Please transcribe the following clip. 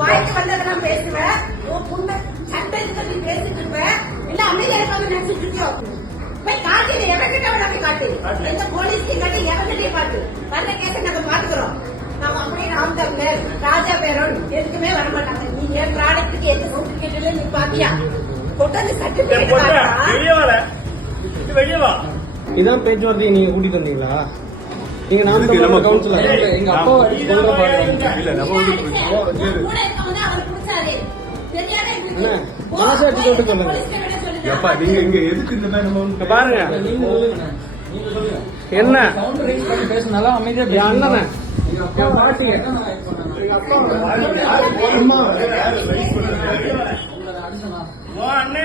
வாய்க்கு வந்ததெல்லாம் பேசுவேன், சட்டத்துக்கு நீ பேசிட்டு இருப்பேன், இல்ல அமைதியா இருப்பாங்க நினைச்சிட்டு இருக்கியோ? போய் காட்டு, எவன்கிட்ட வேணா காட்டு, எந்த போலீஸ்க்கு காட்டு, எவன்கிட்டயும் காட்டு. வந்த கேஸை நாங்க பாத்துக்கிறோம். நாம அப்படியே நாம் தமிழர், ராஜா பேரோன் எதுக்குமே வரமாட்டாங்க. நீ என் ப்ராடக்ட்டுக்கு எந்த சர்டிபிகேட்ல நீ பாத்தியா? கொண்டாந்து சர்டிபிகேட் இதான் பேச்சுவார்த்தையை நீங்க கூட்டிட்டு வந்தீங்களா? நீங்க நாம் தமிழர் கவுன்சிலர் எங்க அப்பா மனசாட்சி தொட்டு சொல்லுங்க. நீங்க எதுக்கு இந்த மாதிரி பாருங்க என்ன பேசினாலும் அமைதியா அண்ணன் அண்ணே